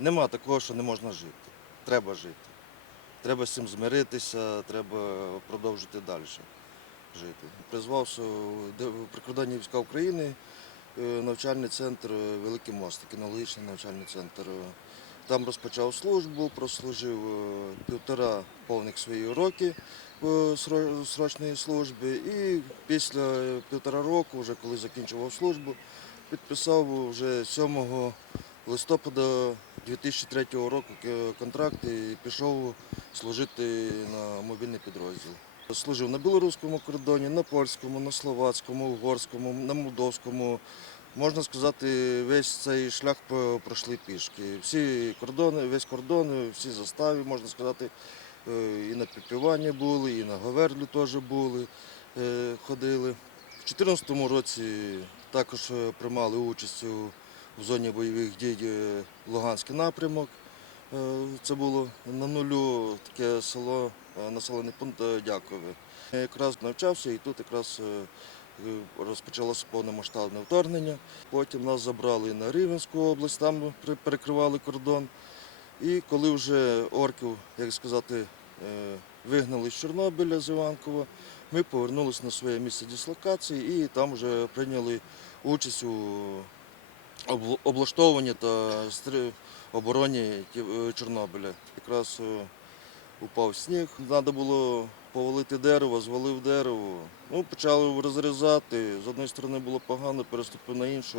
Нема такого, що не можна жити. Треба жити. Треба з цим змиритися, треба продовжити далі жити. Призвався війська України, е, навчальний центр е, Великий Мост, кінологічний навчальний центр. Е, Там розпочав службу, прослужив півтора повних свої роки в срочної служби. І після півтора року, вже коли закінчував службу, підписав вже 7 листопада 2003 року контракт і пішов служити на мобільний підрозділ. Служив на білоруському кордоні, на польському, на словацькому, угорському, на молдовському. Можна сказати, весь цей шлях пройшли пішки. Всі кордони, весь кордон, всі застави, можна сказати, е, і на підпівання були, і на Говерлю теж були, е, ходили. У 2014 році також е, приймали участь у в зоні бойових дій е, Луганський напрямок. Е, Це було на нулю таке село, е, населений пункт Дякове. Я якраз навчався і тут якраз розпочалося повномасштабне вторгнення. Потім нас забрали на Рівненську область, там перекривали кордон. І коли вже орків, як сказати, вигнали з Чорнобиля з Іванкова, ми повернулися на своє місце дислокації і там вже прийняли участь у обл- облаштованні та обороні е, Чорнобиля. Якраз е, упав сніг, треба було повалити дерево, звалив дерево. Ну, почали розрізати. З однієї сторони було погано, переступив на іншу.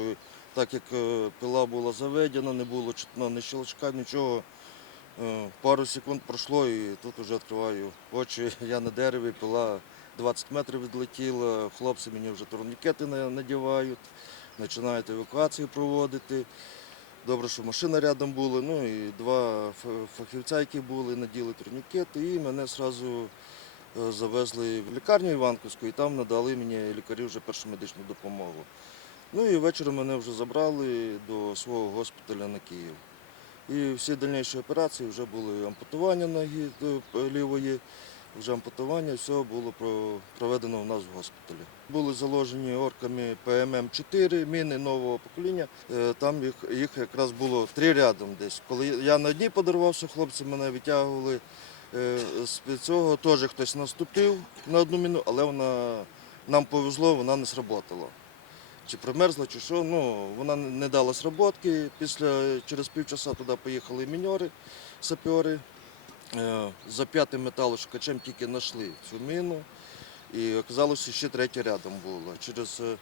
Так як е, пила була заведена, не було чутно ні щелчка, нічого. Пару секунд пройшло і тут вже відкриваю очі. Я на дереві, пила 20 метрів відлетіла, хлопці мені вже турнікети надівають починають евакуацію проводити. Добре, що машина рядом була, ну і два фахівця, які були, наділи турнікети, і мене одразу завезли в лікарню Іванківську, і там надали мені лікарі вже першу медичну допомогу. Ну і ввечері мене вже забрали до свого госпіталя на Київ. І всі дальніші операції вже були ампутування ноги е, лівої, вже ампутування, все було проведено у нас в госпіталі. Були заложені орками ПММ-4, міни нового покоління. Е, Там їх, їх якраз було три рядом десь. Коли я на дні подарувався, хлопці мене витягували е, з цього, теж хтось наступив на одну міну, але вона нам повезло, вона не сработала. Чи примерзла, чи що. Ну, вона не дала сработки. Після, через півчаса туди поїхали міньори, сапери. Е, За п'ятим металошукачем тільки знайшли цю міну. І оказалося, ще третя рядом була. Через е,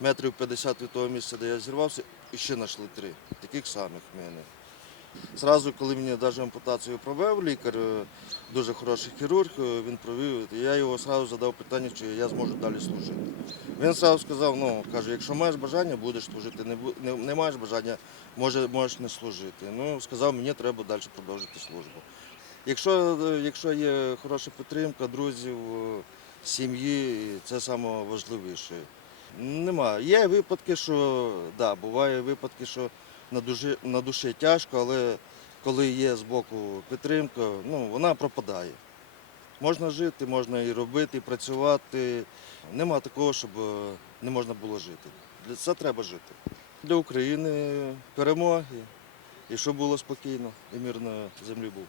метрів 50 від того місця, де я зірвався, і ще знайшли три таких самих міни. Зразу, коли мені навіть ампутацію провів лікар, е, дуже хороший хірург, він провів, я його одразу задав питання, чи я зможу далі служити. Він одразу сказав, ну, каже, якщо маєш бажання, будеш служити, не, не, не маєш бажання, може, можеш не служити. Ну, сказав, мені треба далі продовжити службу. Якщо, е, якщо є хороша підтримка друзів, е, сім'ї, це найважливіше. Нема. Є випадки, що да, буває випадки, що на душі, на душі тяжко, але коли є з боку підтримка, ну, вона пропадає. Можна жити, можна і робити, і працювати. Нема такого, щоб е, не можна було жити. Для це треба жити. Для України перемоги і щоб було спокійно і мир на землі був.